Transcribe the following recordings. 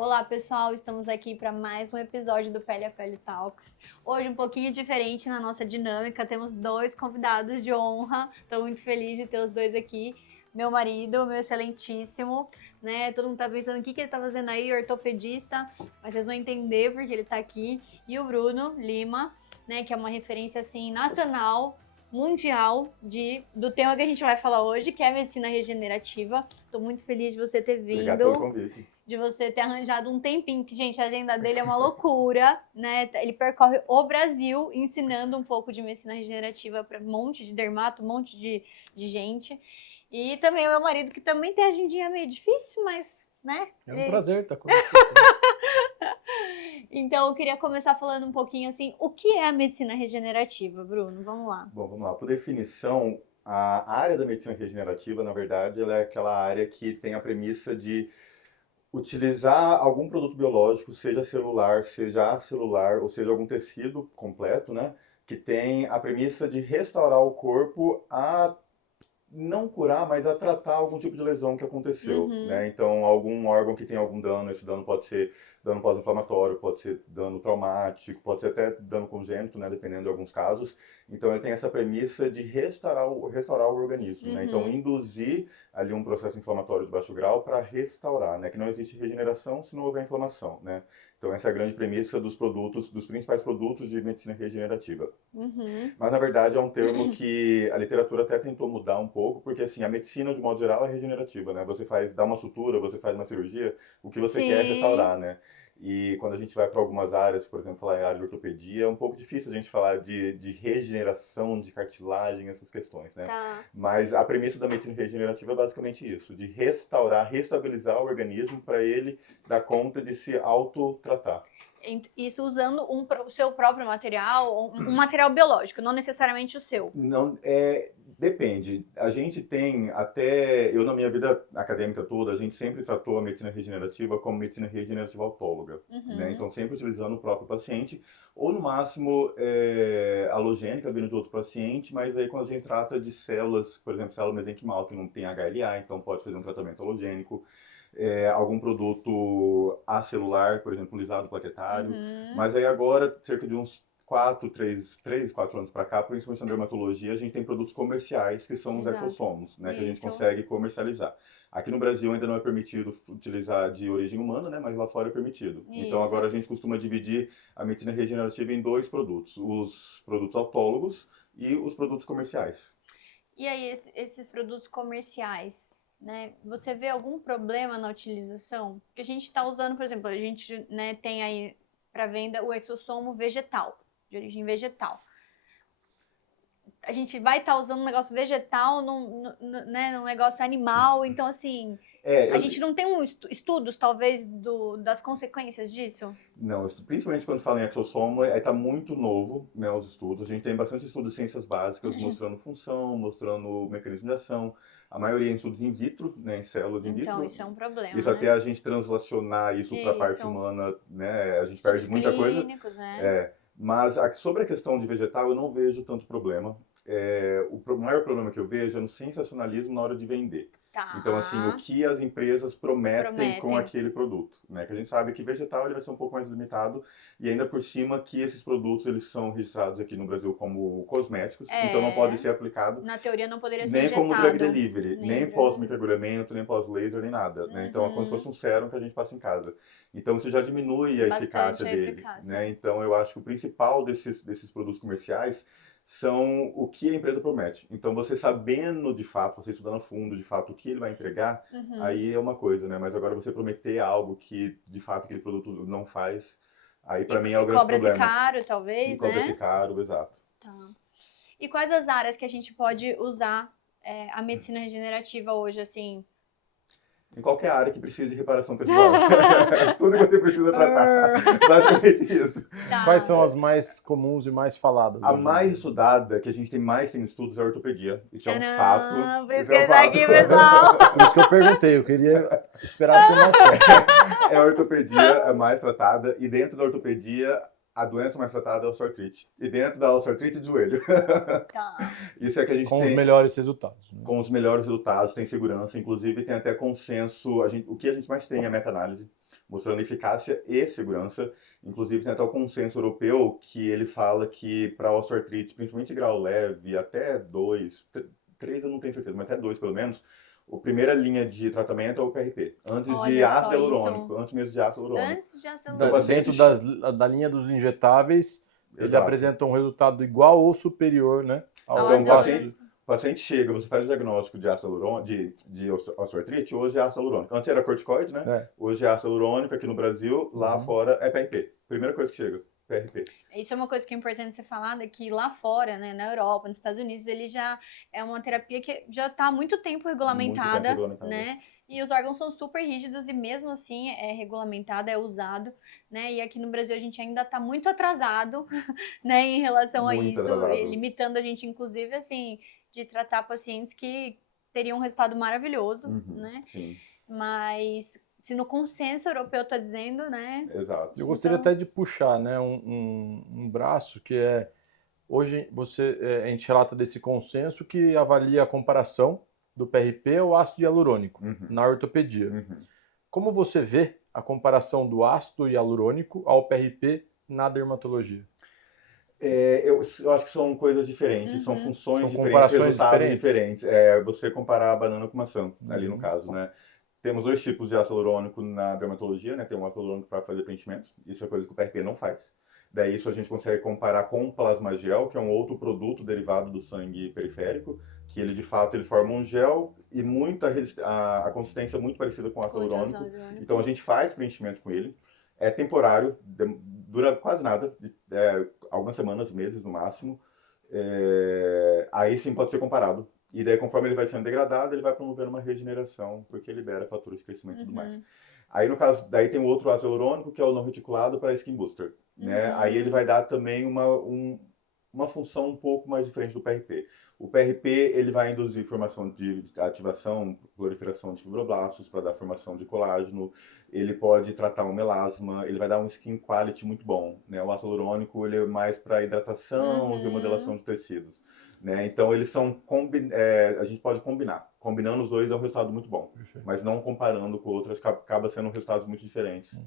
Olá pessoal, estamos aqui para mais um episódio do Pele a Pele Talks. Hoje um pouquinho diferente na nossa dinâmica, temos dois convidados de honra. Estou muito feliz de ter os dois aqui. Meu marido, meu excelentíssimo, né? Todo mundo tá pensando o que ele tá fazendo aí, ortopedista, mas vocês vão entender porque ele tá aqui. E o Bruno Lima, né? Que é uma referência assim nacional, mundial do tema que a gente vai falar hoje, que é a medicina regenerativa. Estou muito feliz de você ter vindo. Obrigado pelo convite. De você ter arranjado um tempinho, que, gente, a agenda dele é uma loucura, né? Ele percorre o Brasil ensinando um pouco de medicina regenerativa para um monte de dermato, um monte de gente. E também o meu marido, que também tem a agendinha meio difícil, mas, né? É um prazer estar com você. Então, eu queria começar falando um pouquinho, assim, o que é a medicina regenerativa, Bruno? Vamos lá. Bom, vamos lá. Por definição, a área da medicina regenerativa, na verdade, ela é aquela área que tem a premissa de utilizar algum produto biológico, seja celular, seja acelular, ou seja, algum tecido completo, né? Que tem a premissa de restaurar o corpo a não curar, mas a tratar algum tipo de lesão que aconteceu, né? Então, algum órgão que tem algum dano, esse dano pode ser dano pós-inflamatório, pode ser dano traumático, pode ser até dano congênito, né? Dependendo de alguns casos. Então, ele tem essa premissa de restaurar o organismo, né? Então, induzir ali um processo inflamatório de baixo grau para restaurar, né? Que não existe regeneração se não houver inflamação, né? Então, essa é a grande premissa dos produtos, dos principais produtos de medicina regenerativa. Mas, na verdade, é um termo que a literatura até tentou mudar um pouco, porque, assim, a medicina, de modo geral, é regenerativa, né? Você dá uma sutura, você faz uma cirurgia, o que você quer é restaurar, né? E quando a gente vai para algumas áreas, por exemplo, falar em área de ortopedia, é um pouco difícil a gente falar de regeneração de cartilagem, essas questões, né? Tá. Mas a premissa da medicina regenerativa é basicamente isso, de restaurar, restabilizar o organismo para ele dar conta de se autotratar. Isso usando o seu próprio material, um material biológico, não necessariamente o seu. Não, depende. A gente tem eu na minha vida acadêmica toda, a gente sempre tratou a medicina regenerativa como medicina regenerativa autóloga, né? Então sempre utilizando o próprio paciente, ou no máximo alogênica vindo de outro paciente, mas aí quando a gente trata de células, por exemplo, célula mesenquimal que não tem HLA, então pode fazer um tratamento alogênico. Algum produto acelular, por exemplo, lisado plaquetário. Mas aí agora, cerca de uns 4 anos para cá, principalmente na dermatologia, a gente tem produtos comerciais que são os exossomos, né, que a gente consegue comercializar. Aqui no Brasil ainda não é permitido utilizar de origem humana, né, mas lá fora é permitido. Então agora a gente costuma dividir a medicina regenerativa em dois produtos, os produtos autólogos e os produtos comerciais. E aí, esses produtos comerciais, né? Você vê algum problema na utilização? Porque a gente está usando, por exemplo, a gente, né, tem aí para venda o exossomo vegetal, de origem vegetal. A gente vai estar usando um negócio vegetal num negócio animal, então assim, a gente não tem estudos, talvez, das consequências disso? Não, principalmente quando fala em exossomo, tá muito novo, né, os estudos. A gente tem bastante estudos de ciências básicas mostrando função, mostrando mecanismo de ação. A maioria em estudos in vitro, né, em células in vitro. Então, isso é um problema, Isso até a gente translacionar isso para a parte humana, né, a gente perde muita coisa. Né? Mas sobre a questão de vegetal, eu não vejo tanto problema. O maior problema que eu vejo é no sensacionalismo na hora de vender. Tá. Então, assim, o que as empresas prometem com aquele produto, né? Que a gente sabe que vegetal ele vai ser um pouco mais limitado e ainda por cima que esses produtos eles são registrados aqui no Brasil como cosméticos, então não pode ser aplicado. Na teoria não poderia ser nem injetado. como drug delivery, nem pós-microagulhamento, nem pós-laser, nem nada, né? Então é como se fosse um sérum que a gente passa em casa. Então isso já diminui a eficácia dele, né? Então eu acho que o principal desses produtos comerciais são o que a empresa promete. Então, você sabendo de fato, você estudando a fundo de fato o que ele vai entregar, aí é uma coisa, né? Mas agora você prometer algo que de fato aquele produto não faz, aí para mim é o grande problema. Cobra-se caro, talvez, né? Cobra-se caro, exato. Tá. E quais as áreas que a gente pode usar a medicina regenerativa hoje, assim? Em qualquer área que precise de reparação tecidual. Tudo que você precisa tratar. Basicamente isso. Tá. Quais são as mais comuns e mais faladas? A mais estudada, que a gente tem mais em estudos, é a ortopedia. Isso é um fato. Por isso que ele tá aqui, pessoal. Por isso que eu perguntei, eu queria esperar por uma série. A ortopedia é mais tratada, e dentro da ortopedia, a doença mais tratada é a osteoartrite. E dentro da osteoartrite, de joelho. Tá. Isso é que a gente Com tem... os melhores resultados. Né? Com os melhores resultados, tem segurança, inclusive tem até consenso. O que a gente mais tem é meta-análise. mostrando eficácia e segurança. Inclusive, tem até o consenso europeu que ele fala que para osteoartrite, principalmente grau leve, até 2, 3 eu não tenho certeza, mas até 2 pelo menos, a primeira linha de tratamento é o PRP, antes de Olha ácido só hialurônico, isso. antes mesmo de ácido hialurônico. Antes de Então, acelerar. paciente Dentro da linha dos injetáveis, ele Exato. apresenta um resultado igual ou superior, né? Ao Então, o ácido paciente chega, você faz o diagnóstico de ácido hialurônico, de osteoartrite, hoje é ácido hialurônico. Antes era corticoide, né? É. Hoje é ácido hialurônico aqui no Brasil, lá fora é PRP. Primeira coisa que chega, PRP. Isso é uma coisa que é importante ser falada, que lá fora, né, na Europa, nos Estados Unidos, ele já é uma terapia que já está há muito tempo regulamentada, né? E os órgãos são super rígidos e mesmo assim é regulamentado, é usado, né? E aqui no Brasil a gente ainda está muito atrasado, né, em relação a Muito isso, atrasado. e limitando a gente, inclusive, assim, de tratar pacientes que teriam um resultado maravilhoso, né? Sim. Mas se no consenso europeu está dizendo, né? Exato. Eu gostaria Então- até de puxar, né, um braço que é... Hoje a gente relata desse consenso que avalia a comparação do PRP ao ácido hialurônico na ortopedia. Como você vê a comparação do ácido hialurônico ao PRP na dermatologia? Eu acho que são coisas diferentes, são funções São diferentes, comparações resultados diferentes. diferentes. Você comparar a banana com maçã, ali no caso, né? Temos 2 tipos de ácido hialurônico na dermatologia, né? Tem um ácido hialurônico para fazer preenchimento, isso é coisa que o PRP não faz. Daí isso a gente consegue comparar com o plasma gel, que é um outro produto derivado do sangue periférico, que ele de fato ele forma um gel e a consistência é muito parecida com o ácido hialurônico. Então a gente faz preenchimento com ele. É temporário, dura quase nada, algumas semanas, meses no máximo. Aí sim pode ser comparado. E daí, conforme ele vai sendo degradado, ele vai promovendo uma regeneração, porque libera fatores de crescimento e tudo mais. Aí, no caso, daí tem o outro ácido hialurônico, que é o não reticulado para skin booster, né? Aí ele vai dar também uma função um pouco mais diferente do PRP. O PRP, ele vai induzir formação de ativação, proliferação de fibroblastos para dar formação de colágeno, ele pode tratar um melasma, ele vai dar um skin quality muito bom, né? O ácido hialurônico, ele é mais para hidratação e remodelação de tecidos, né? Então, eles são, a gente pode combinar. Combinando os dois dá um resultado muito bom, mas não comparando com outras, acaba sendo resultados muito diferentes.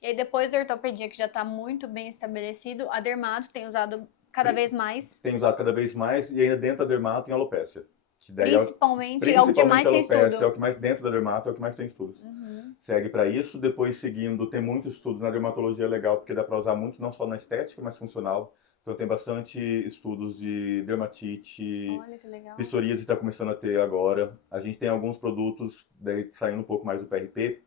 E aí, depois da ortopedia, que já está muito bem estabelecido, a dermato tem usado cada vez mais. Tem usado cada vez mais, e ainda dentro da dermato tem alopecia. Que daí Principalmente é o que mais tem alopecia, estudo. é o que mais, dentro da dermato, é o que mais tem estudos. Segue para isso, depois seguindo, tem muitos estudos na dermatologia legal, porque dá para usar muito, não só na estética, mas funcional. Então tem bastante estudos de dermatite, Olha que legal. psoríase está começando a ter agora. A gente tem alguns produtos, daí saindo um pouco mais do PRP,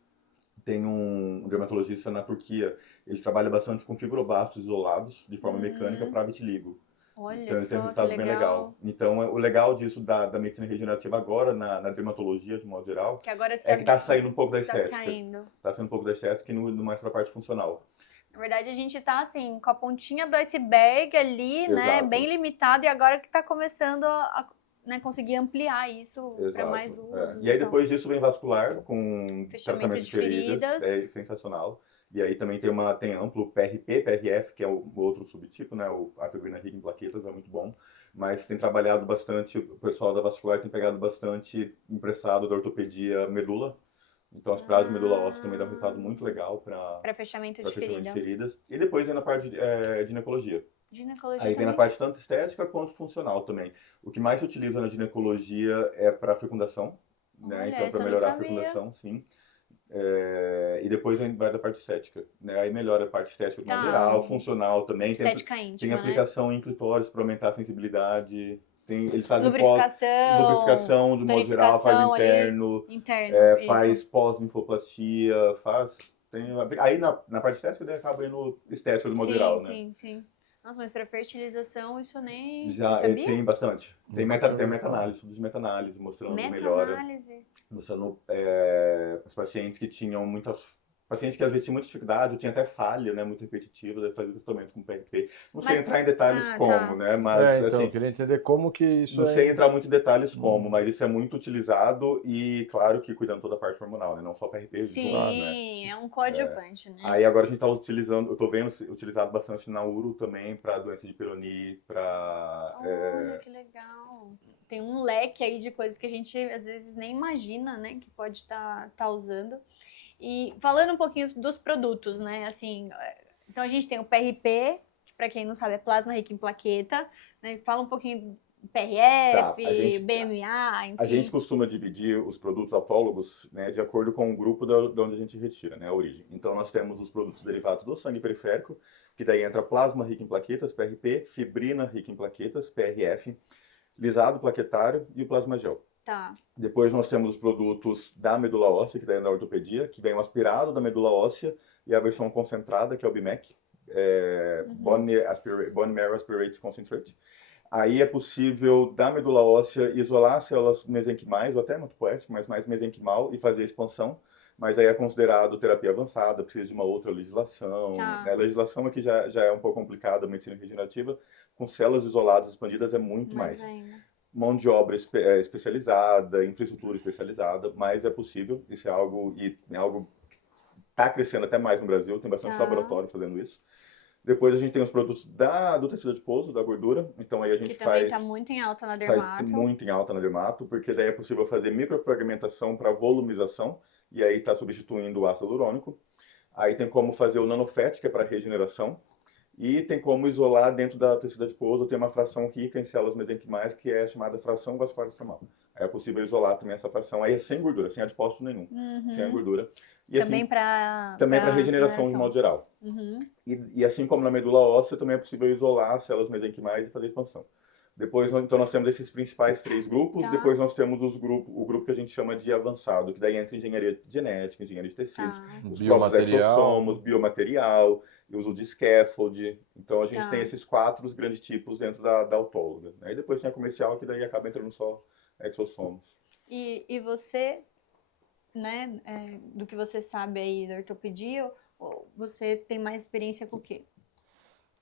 tem um dermatologista na Turquia, ele trabalha bastante com fibroblastos isolados, de forma mecânica, para vitiligo. Olha Então ele tem um só, resultado que bem legal. Então o legal disso da medicina regenerativa agora, na dermatologia de modo geral, que agora é que está saindo um pouco da estética. Tá saindo um pouco da estética e indo mais para a parte funcional. Na verdade, a gente tá assim, com a pontinha do iceberg ali, né, Exato. bem limitado, e agora que tá começando a né, conseguir ampliar isso para mais uso. E aí depois disso vem vascular, com Fechamento tratamento de feridas. É sensacional. E aí também tem amplo PRP, PRF, que é o outro subtipo, né? A fibrina rica em plaquetas, é muito bom. Mas tem trabalhado bastante, o pessoal da vascular tem pegado bastante emprestado da ortopedia medula. Então, as pradas de medula óssea também dá um resultado muito legal para fechamento de feridas. E depois vem na parte de ginecologia. Ginecologia Aí também. tem na parte tanto estética quanto funcional também. O que mais se utiliza na ginecologia é para fecundação, né? Olha, Então, para essa eu não melhorar a sabia. fecundação, sim. E depois vai da parte estética, né? Aí melhora a parte estética de modo geral, funcional também. Estética Tem íntima, aplicação em clitóris para aumentar a sensibilidade. Eles fazem lubrificação de modo geral, faz interno, faz pós-linfoplastia, aí na parte estética daí acaba indo estética de modo geral, né? Sim. Nossa, mas para fertilização isso eu nem Já sabia? tem bastante. Tem Nunca tinha meta-análise, estudos de meta-análise mostrando melhora. Meta-análise. Mostrando os pacientes que tinham pacientes que às vezes tinham muita dificuldade, tinha até falha, né, muito repetitiva, daí fazia tratamento com PRP. Não sei entrar em detalhes como, né, mas então, assim, eu queria entender como que isso não sei entrar muito em detalhes como, mas isso é muito utilizado e claro que cuidando toda a parte hormonal, né, não só PRP, sim, claro, né. é um coadjuvante, né. Aí agora a gente está utilizando, eu tô vendo utilizado bastante na uro também para doença de Peyronie, para Olha que legal. Tem um leque aí de coisas que a gente às vezes nem imagina, né, que pode tá usando. E falando um pouquinho dos produtos, né? Assim, então a gente tem o PRP, que para quem não sabe é plasma rico em plaqueta, né? Fala um pouquinho do Tá, PRF, BMA, a gente enfim. costuma dividir os produtos autólogos, né, de acordo com o grupo de onde a gente retira, né, a origem. Então, nós temos os produtos derivados do sangue periférico, que daí entra plasma rico em plaquetas, PRP, fibrina rica em plaquetas, PRF, lisado plaquetário e o plasma gel. Tá. Depois nós temos os produtos da medula óssea, que daí é na ortopedia, que vem o aspirado da medula óssea e a versão concentrada, que é o BMAC, Bone Marrow Aspirate Concentrate. Aí é possível, da medula óssea, isolar células mesenquimais, ou até hematopoéticas, mas mais mesenquimal, e fazer a expansão. Mas aí é considerado terapia avançada, precisa de uma outra legislação. Tá. A legislação aqui já é um pouco complicada, a medicina regenerativa, com células isoladas expandidas é muito mais. Ainda. Mão de obra especializada, infraestrutura especializada, mas é possível, isso é algo que está crescendo até mais no Brasil, tem bastante laboratório fazendo isso. Depois a gente tem os produtos do tecido adiposo, da gordura, então aí a gente que também está muito em alta na dermato. faz muito em alta na dermato, porque daí é possível fazer microfragmentação para volumização, e aí está substituindo o ácido hialurônico. Aí tem como fazer o nanofat, que é para regeneração, e tem como isolar dentro da tecido adiposo, tem uma fração rica em células mesenquimais, que é chamada fração vascular estromal. Aí é possível isolar também essa fração, aí é sem gordura, sem adipócito nenhum, sem a gordura. E também assim, para regeneração de modo geral. E assim como na medula óssea, também é possível isolar as células mesenquimais e fazer expansão. Depois, então, nós temos esses principais 3 grupos. Tá. Depois nós temos o grupo que a gente chama de avançado, que daí entra engenharia genética, engenharia de tecidos, os próprios exossomos, biomaterial, e uso de scaffold. Então, a gente tem esses 4 grandes tipos dentro da autóloga. Aí depois tem a comercial, que daí acaba entrando só exossomos. E você, né, do que você sabe aí da ortopedia, você tem mais experiência com o quê?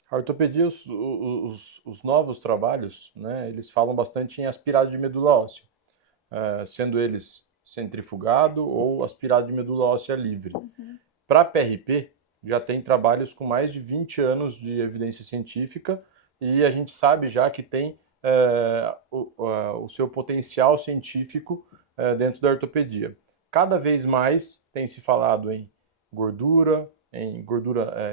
A ortopedia, os novos trabalhos, né, eles falam bastante em aspirado de medula óssea, sendo eles centrifugado ou aspirado de medula óssea livre. Para PRP, já tem trabalhos com mais de 20 anos de evidência científica e a gente sabe já que tem o seu potencial científico dentro da ortopedia. Cada vez mais tem se falado em gordura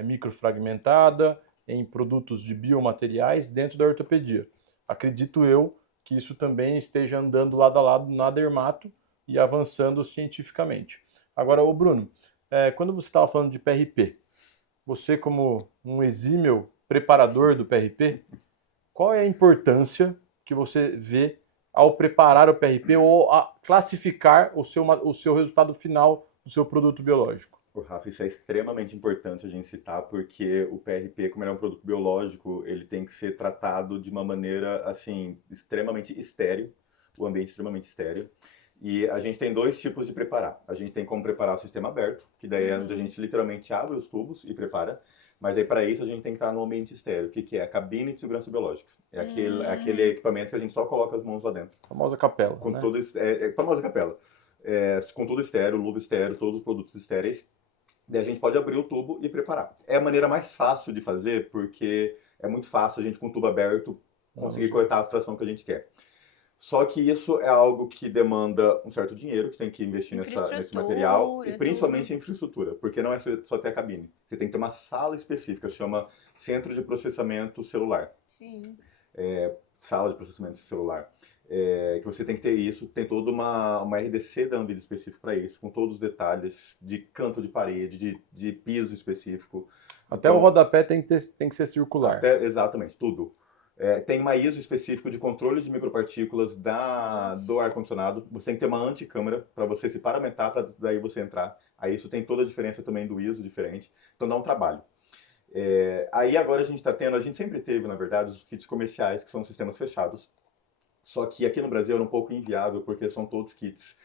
microfragmentada, em produtos de biomateriais dentro da ortopedia. Acredito eu que isso também esteja andando lado a lado na dermato e avançando cientificamente. Agora, ô Bruno, quando você estava falando de PRP, você como um exímio preparador do PRP, qual é a importância que você vê ao preparar o PRP ou a classificar o seu resultado final do seu produto biológico? Rafa, isso é extremamente importante a gente citar, porque o PRP, como ele é um produto biológico, ele tem que ser tratado de uma maneira, assim, extremamente estéril, o ambiente extremamente estéril. E a gente tem 2 tipos de preparar. A gente tem como preparar o sistema aberto, que daí é onde a gente literalmente abre os tubos e prepara. Mas aí, para isso, a gente tem que estar no ambiente estéril. O que é? A cabine de segurança biológica. É aquele equipamento que a gente só coloca as mãos lá dentro. A famosa capela, com né? Famosa capela. Com tudo estéreo, luva estéreo, todos os produtos estéreis. Daí a gente pode abrir o tubo e preparar. É a maneira mais fácil de fazer, porque é muito fácil a gente, com o tubo aberto, conseguir coletar a fração que a gente quer. Só que isso é algo que demanda um certo dinheiro, que você tem que investir nesse material, e principalmente a infraestrutura, porque não é só ter a cabine. Você tem que ter uma sala específica, chama Centro de Processamento Celular. Sim. Sala de processamento celular. Que você tem que ter isso, tem toda uma RDC da Anvisa específica para isso, com todos os detalhes de canto de parede, de piso específico. Até então, o rodapé tem que ser circular. Exatamente, tudo. Tem uma ISO específico de controle de micropartículas do ar-condicionado. Você tem que ter uma anticâmara para você se paramentar, para daí você entrar. Aí isso tem toda a diferença também do ISO diferente. Então dá um trabalho. Aí agora a gente sempre teve, na verdade, os kits comerciais, que são sistemas fechados. Só que aqui no Brasil era um pouco inviável, porque são todos kits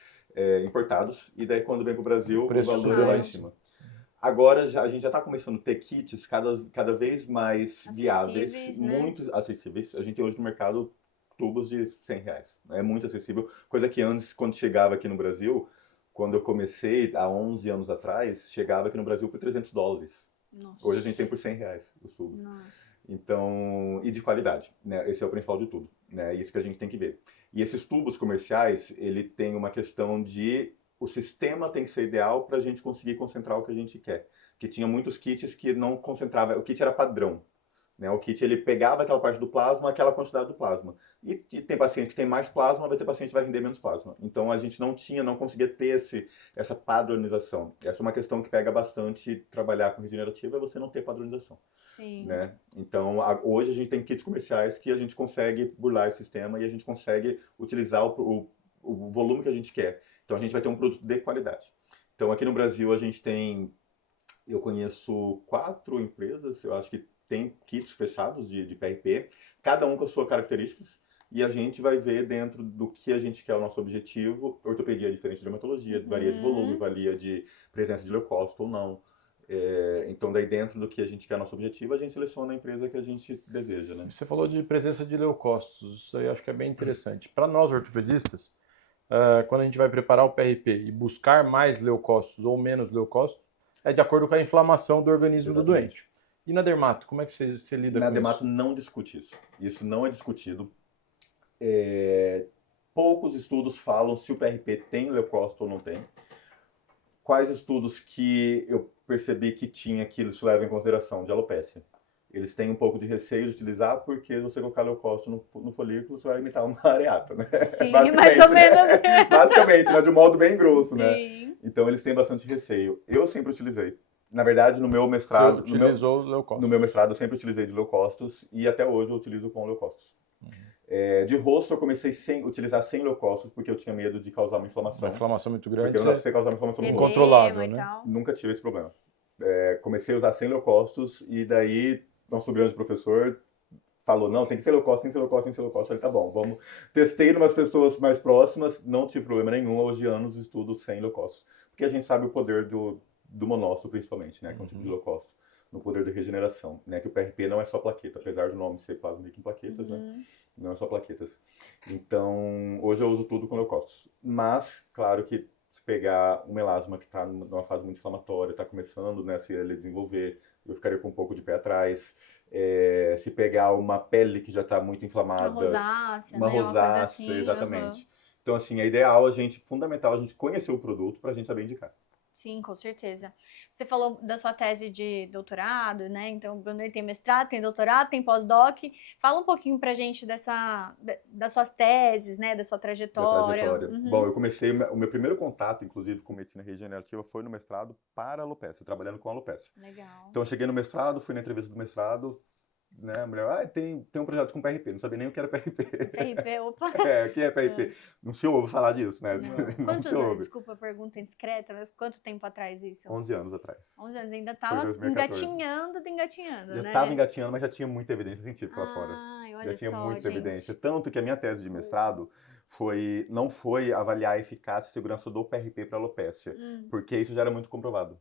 importados, e daí quando vem para o Brasil, o valor é lá em cima. Agora a gente já está começando a ter kits cada vez mais viáveis, né? Muito acessíveis. A gente tem hoje no mercado tubos de R$100. É muito acessível, coisa que antes, quando chegava aqui no Brasil, quando eu comecei, há 11 anos atrás, chegava aqui no Brasil por $300. Nossa. Hoje a gente tem por R$100 os tubos. Nossa. Então, e de qualidade, né? Esse é o principal de tudo, né? Isso que a gente tem que ver. E esses tubos comerciais, ele tem uma questão de o sistema tem que ser ideal para a gente conseguir concentrar o que a gente quer. Porque tinha muitos kits que não concentrava, o kit era padrão. Né? O kit ele pegava aquela parte do plasma, aquela quantidade do plasma. E tem paciente que tem mais plasma, vai ter paciente que vai render menos plasma. Então a gente não conseguia ter essa padronização. Essa é uma questão que pega bastante trabalhar com regenerativa, é você não ter padronização. Sim. Né? Então hoje a gente tem kits comerciais que a gente consegue burlar esse sistema e a gente consegue utilizar o volume que a gente quer. Então a gente vai ter um produto de qualidade. Então aqui no Brasil a gente tem, eu conheço 4 empresas, eu acho que tem kits fechados de PRP, cada um com as suas características, e a gente vai ver dentro do que a gente quer o nosso objetivo. Ortopedia é diferente de dermatologia, varia de volume, varia de presença de leucócito ou não. Então, daí dentro do que a gente quer o nosso objetivo, a gente seleciona a empresa que a gente deseja. Né? Você falou de presença de leucócitos, isso aí eu acho que é bem interessante. Para nós ortopedistas, quando a gente vai preparar o PRP e buscar mais leucócitos ou menos leucócitos, é de acordo com a inflamação do organismo do doente. E na dermato, como é que você lida com isso? Na dermato não discute isso. Isso não é discutido. Poucos estudos falam se o PRP tem leucócito ou não tem. Quais estudos que eu percebi que tinha que isso leva em consideração? De alopécia. Eles têm um pouco de receio de utilizar porque se você colocar leucócito no folículo, você vai imitar uma areata, né? Sim, mais ou menos. Né? Basicamente, mas de um modo bem grosso, Sim. Né? Então eles têm bastante receio. Eu sempre utilizei. Na verdade, no meu mestrado... Você utilizou leucócitos? No meu mestrado eu sempre utilizei de leucócitos e até hoje eu utilizo com leucócitos. De rosto eu comecei a utilizar sem leucócitos porque eu tinha medo de causar uma inflamação. Uma inflamação muito grande. Porque não dá pra você causar uma inflamação no rosto. Incontrolável, né? Nunca tive esse problema. Comecei a usar sem leucócitos e daí nosso grande professor falou, não, tem que ser leucócito, tem que ser leucócito, tem que ser leucócito. Eu falei, tá bom, vamos. Testei em umas pessoas mais próximas, não tive problema nenhum, hoje anos estudo sem leucócitos. Porque a gente sabe o poder do monócito, principalmente, né, que é um tipo de leucócito, no poder de regeneração, né, que o PRP não é só plaqueta, apesar do nome ser plasmídico em plaquetas, né, não é só plaquetas. Então, hoje eu uso tudo com leucócitos. Mas, claro que se pegar um melasma que está numa fase muito inflamatória, está começando, né, se ele desenvolver, eu ficaria com um pouco de pé atrás. Se pegar uma pele que já está muito inflamada, uma rosácea, assim, exatamente. Então, assim, é ideal fundamental a gente conhecer o produto para a gente saber indicar. Sim, com certeza. Você falou da sua tese de doutorado, né? Então, o Bruno tem mestrado, tem doutorado, tem pós-doc. Fala um pouquinho pra gente das suas teses, né? Da sua trajetória. Bom, eu comecei, o meu primeiro contato, inclusive, com medicina regenerativa foi no mestrado para alopecia, trabalhando com alopecia. Legal. Então, eu cheguei no mestrado, fui na entrevista do mestrado, né, a mulher, tem um projeto com PRP, não sabia nem o que era PRP. PRP, opa. O que é PRP? Não se ouve falar disso, né? Não se ouve. Desculpa a pergunta indiscreta, mas quanto tempo atrás isso? 11 anos atrás. 11 anos, ainda estava engatinhando, né? Já estava engatinhando, mas já tinha muita evidência científica lá fora. Olha já tinha só, muita gente. evidência. Tanto que a minha tese de mestrado não foi avaliar a eficácia e segurança do PRP para alopécia, porque isso já era muito comprovado.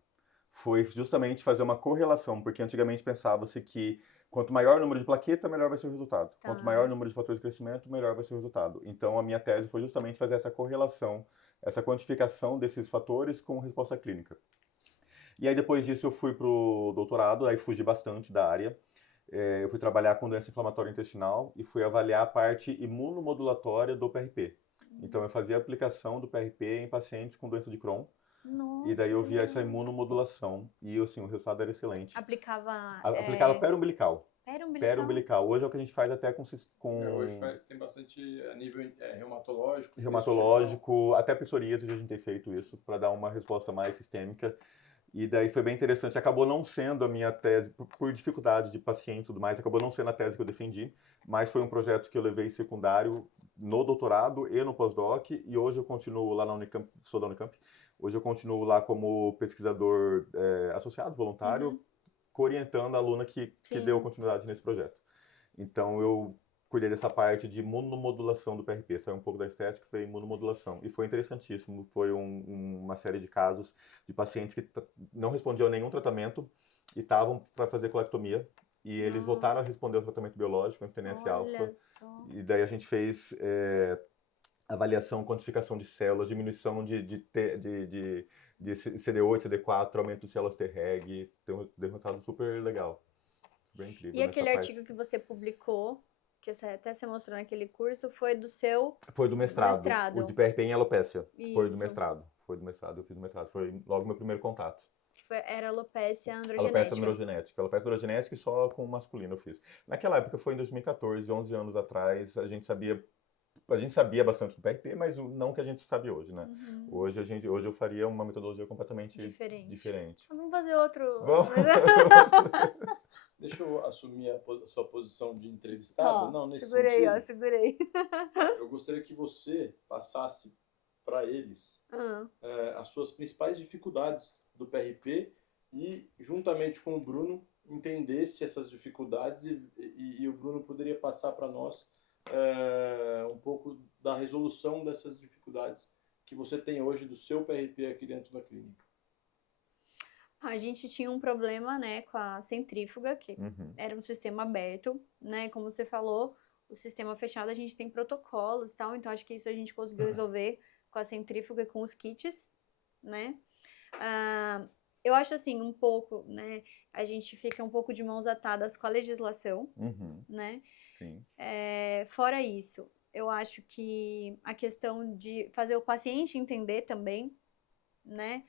Foi justamente fazer uma correlação, porque antigamente pensava-se que quanto maior o número de plaqueta, melhor vai ser o resultado. Tá. Quanto maior o número de fatores de crescimento, melhor vai ser o resultado. Então, a minha tese foi justamente fazer essa correlação, essa quantificação desses fatores com resposta clínica. E aí, depois disso, eu fui para o doutorado, aí fugi bastante da área. Eu fui trabalhar com doença inflamatória intestinal e fui avaliar a parte imunomodulatória do PRP. Então, eu fazia a aplicação do PRP em pacientes com doença de Crohn. Nossa, e daí eu via essa imunomodulação e assim, o resultado era excelente. Aplicava perumbilical. Perumbilical. Hoje é o que a gente faz até com... Hoje tem bastante a nível reumatológico. Reumatológico, até psoríase a gente tem feito isso para dar uma resposta mais sistêmica. E daí foi bem interessante. Acabou não sendo a minha tese, por dificuldade de paciente e tudo mais, acabou não sendo a tese que eu defendi, mas foi um projeto que eu levei secundário no doutorado e no pós-doc, e hoje eu continuo lá na Unicamp, sou da Unicamp, hoje eu continuo lá como pesquisador associado, voluntário, orientando a aluna que deu continuidade nesse projeto. Então eu cuidei dessa parte de imunomodulação do PRP, saiu um pouco da estética, foi imunomodulação. E foi interessantíssimo, foi uma série de casos de pacientes que não respondiam a nenhum tratamento e estavam para fazer colectomia. E eles voltaram a responder ao tratamento biológico, anti-TNF-alfa. E daí a gente fez avaliação, quantificação de células, diminuição de CD8, CD4, aumento de células Treg. Deu um resultado super legal. Bem incrível. E aquele artigo que você publicou, que até você mostrou naquele curso, foi do seu... Foi do mestrado. O de PRP em alopecia. Foi do mestrado. foi do mestrado, eu fiz o mestrado. Foi logo meu primeiro contato. Era alopecia Alopecia androgenética. androgenética. Alopecia androgenética e só com o masculino eu fiz. Naquela época, foi em 2014, 11 anos atrás, a gente sabia bastante do PRP, mas não que a gente sabe hoje, né? Uhum. Hoje eu faria uma metodologia completamente diferente. Vamos fazer outro. Vamos. Deixa eu assumir a sua posição de entrevistado. Não, nesse segurei, sentido. segurei. Eu gostaria que você passasse para eles Ah. as suas principais dificuldades do PRP e, juntamente com o Bruno, entendesse essas dificuldades e o Bruno poderia passar para nós um pouco da resolução dessas dificuldades que você tem hoje do seu PRP aqui dentro da clínica. A gente tinha um problema, né, com a centrífuga, que era um sistema aberto, né, como você falou, o sistema fechado a gente tem protocolos e tal, então acho que isso a gente conseguiu resolver com a centrífuga e com os kits, né. Eu acho assim, um pouco, né, a gente fica um pouco de mãos atadas com a legislação, né. Sim. Fora isso, eu acho que a questão de fazer o paciente entender também, né,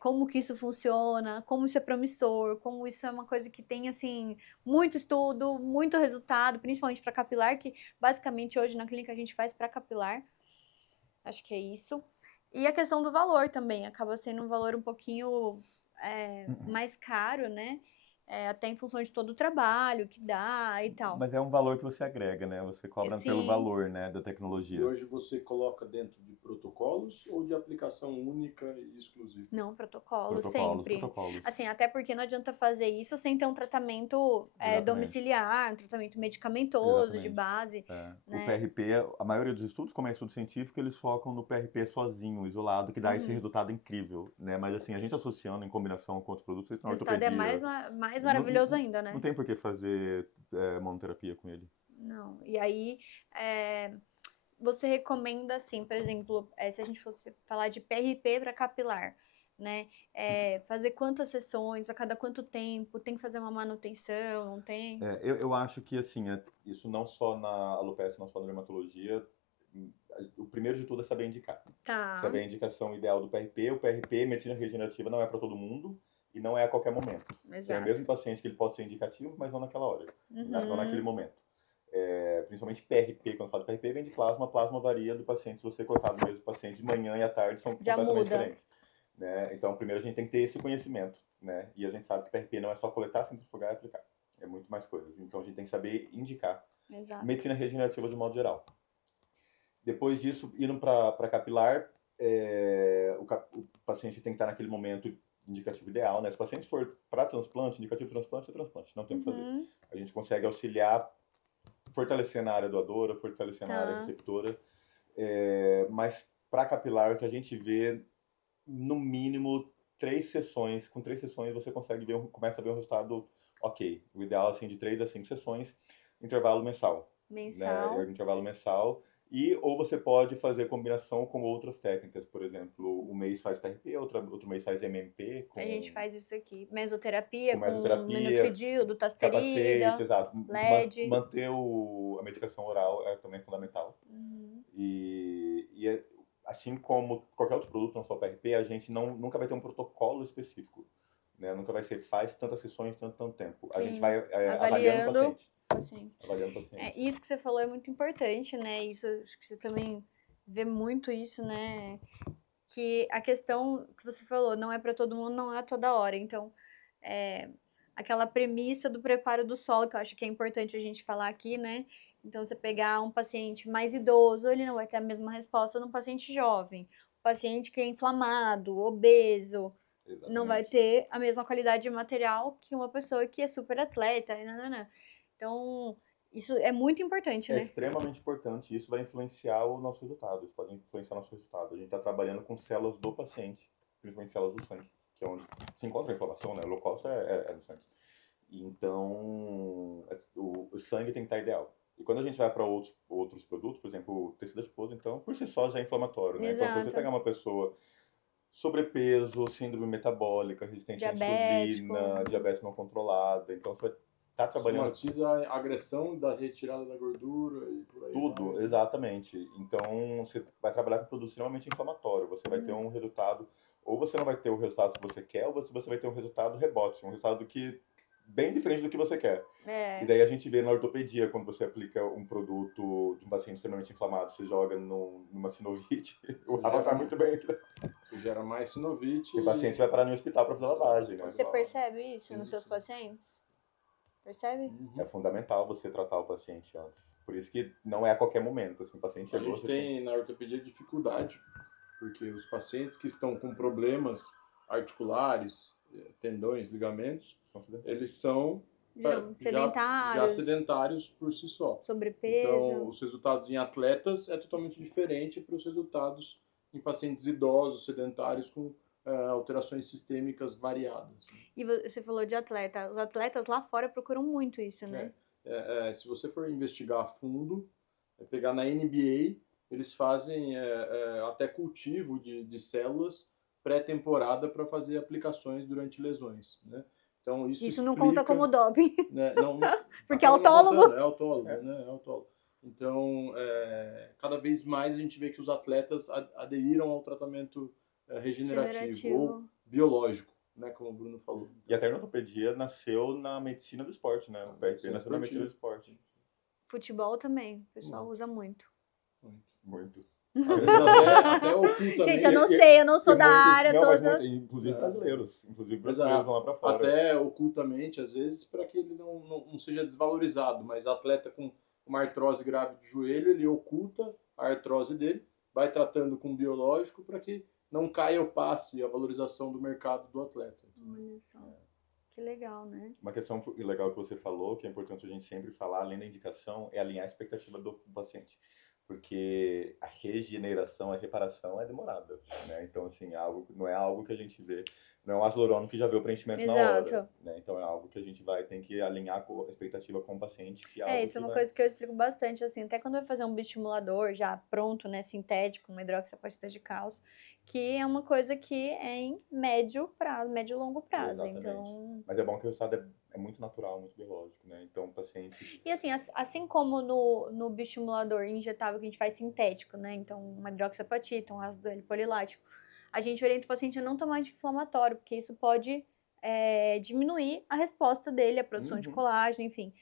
como que isso funciona, como isso é promissor, como isso é uma coisa que tem, assim, muito estudo, muito resultado, principalmente para capilar, que basicamente hoje na clínica a gente faz para capilar. Acho que é isso. E a questão do valor também, acaba sendo um valor um pouquinho mais caro, né? Até em função de todo o trabalho que dá e tal. Mas é um valor que você agrega, né? Você cobra pelo valor, né, da tecnologia. E hoje você coloca dentro de protocolos ou de aplicação única e exclusiva? Não, protocolos sempre. Protocolos. Assim, até porque não adianta fazer isso sem ter um tratamento domiciliar, um tratamento medicamentoso de base. Né? O PRP, a maioria dos estudos, como é estudo científico, eles focam no PRP sozinho, isolado, que dá esse resultado incrível, né? Mas assim, a gente associando em combinação com outros produtos, o resultado é mais maravilhoso ainda, né? Não tem por que fazer monoterapia com ele. Não. E aí, você recomenda, assim, por exemplo, se a gente fosse falar de PRP para capilar, né? Fazer quantas sessões, a cada quanto tempo? Tem que fazer uma manutenção, não tem? Eu acho que, assim, isso não só na alopecia, não só na dermatologia, o primeiro de tudo é saber indicar. Tá. Saber a indicação ideal do PRP. O PRP, medicina regenerativa, não é para todo mundo e não é a qualquer momento. Exato. É o mesmo paciente que ele pode ser indicativo, mas não naquela hora, não naquele momento. Principalmente PRP, quando fala de PRP, vem de plasma. Plasma varia do paciente. Se você cortar do mesmo paciente de manhã e à tarde, são completamente diferentes. Né? Então, primeiro a gente tem que ter esse conhecimento, né? E a gente sabe que PRP não é só coletar, centrifugar e aplicar. É muito mais coisas. Então, a gente tem que saber indicar. Exato. Medicina regenerativa de modo geral. Depois disso, indo para capilar, o paciente tem que estar naquele momento indicativo ideal, né? Se o paciente for para transplante, indicativo transplante é transplante, não tem o que fazer. A gente consegue auxiliar, fortalecendo a área doadora, fortalecendo a área receptora, mas para capilar, o que a gente vê, no mínimo, 3 sessões. Com 3 sessões você começa a ver um resultado ok. O ideal, assim, de 3 a 5 sessões, intervalo mensal. Né? Intervalo mensal. Ou você pode fazer combinação com outras técnicas. Por exemplo, um mês faz PRP, outro mês faz MMP. A gente faz isso aqui. Mesoterapia, com mesoterapia, minoxidil, dutasterida, capacete, exato. LED. Manter a medicação oral é também fundamental. E assim como qualquer outro produto, não só o PRP, a gente nunca vai ter um protocolo específico. Né? Nunca vai ser faz tantas sessões, tanto tempo. A gente vai avaliando o paciente. Sim. Isso que você falou é muito importante, né? Isso, acho que você também vê muito isso, né? Que a questão que você falou não é para todo mundo, não é toda hora. Então, aquela premissa do preparo do solo, que eu acho que é importante a gente falar aqui, né? Então, você pegar um paciente mais idoso, ele não vai ter a mesma resposta num paciente jovem. O paciente que é inflamado, obeso, Exatamente. Não vai ter a mesma qualidade de material que uma pessoa que é super atleta. Então, isso é muito importante, né? É extremamente importante. Isso vai influenciar o nosso resultado. Isso pode influenciar o nosso resultado. A gente está trabalhando com células do paciente, principalmente células do sangue, que é onde se encontra a inflamação, né? O local é no sangue. Então, o sangue tem que estar ideal. E quando a gente vai para outros produtos, por exemplo, o tecido adiposo, então, por si só já é inflamatório, né? Então, se você pegar uma pessoa sobrepeso, síndrome metabólica, resistência à insulina, diabetes não controlada, então você vai está trabalhando Somatiza a agressão da retirada da gordura e por aí tudo, vai. exatamente. Então, você vai trabalhar com um produto extremamente inflamatório. Você vai ter um resultado, ou você não vai ter o resultado que você quer, ou você vai ter um resultado rebote, um resultado que bem diferente do que você quer. E daí a gente vê na ortopedia, quando você aplica um produto de um paciente extremamente inflamado, você joga numa sinovite, o Rafa tá muito bem aqui. Você gera mais sinovite. E o paciente vai parar no hospital para fazer lavagem, né? Você percebe isso Sim, nos seus sim. pacientes? Percebe? Uhum. É fundamental você tratar o paciente antes. Por isso que não é a qualquer momento. Assim, o paciente A chegou, gente tem na ortopedia dificuldade, porque os pacientes que estão com problemas articulares, tendões, ligamentos, eles são Não, já sedentários por si só. Sobrepeso. Então, os resultados em atletas é totalmente diferente para os resultados em pacientes idosos, sedentários, com alterações sistêmicas variadas. E você falou de atleta. Os atletas lá fora procuram muito isso, né? Se você for investigar a fundo, pegar na NBA, eles fazem até cultivo de células pré-temporada para fazer aplicações durante lesões, né? Então, isso não conta como doping. Né? Não, porque é autólogo. É autólogo, né? É autólogo. Então, cada vez mais a gente vê que os atletas aderiram ao tratamento regenerativo ou biológico, né? Como o Bruno falou. E a ortopedia nasceu na medicina do esporte, né? O PRP nasceu na medicina do esporte. Futebol também, o pessoal usa muito. Muito. Às vezes até ocultamente. Gente, eu não sei, eu não sou da área toda. Inclusive brasileiros. Inclusive brasileiros vão lá pra fora. Até ocultamente, às vezes, para que ele não seja desvalorizado. Mas atleta com uma artrose grave de joelho, ele oculta a artrose dele, vai tratando com biológico para que não caia o passe, a valorização do mercado do atleta. Olha só. Que legal, né? Uma questão legal que você falou, que é importante a gente sempre falar, além da indicação, é alinhar a expectativa do paciente. Porque a regeneração, a reparação é demorada, né? Então, assim, não é algo que a gente vê, não é um ácido hialurônico que já vê o preenchimento na hora, né? Então, é algo que a gente tem que alinhar com a expectativa com o paciente. Que é isso é uma coisa que eu explico bastante, assim, até quando vai fazer um bioestimulador já pronto, né, sintético, uma hidroxiapatita de cálcio, que é uma coisa que é em médio e longo prazo. Exatamente. Então... Mas é bom que o resultado é muito natural, muito biológico, né? Então, o paciente... E assim como no bioestimulador injetável que a gente faz sintético, né? Então, uma hidroxiapatita, um ácido polilático, a gente orienta o paciente a não tomar anti-inflamatório, porque isso pode diminuir a resposta dele, a produção de colágeno, enfim.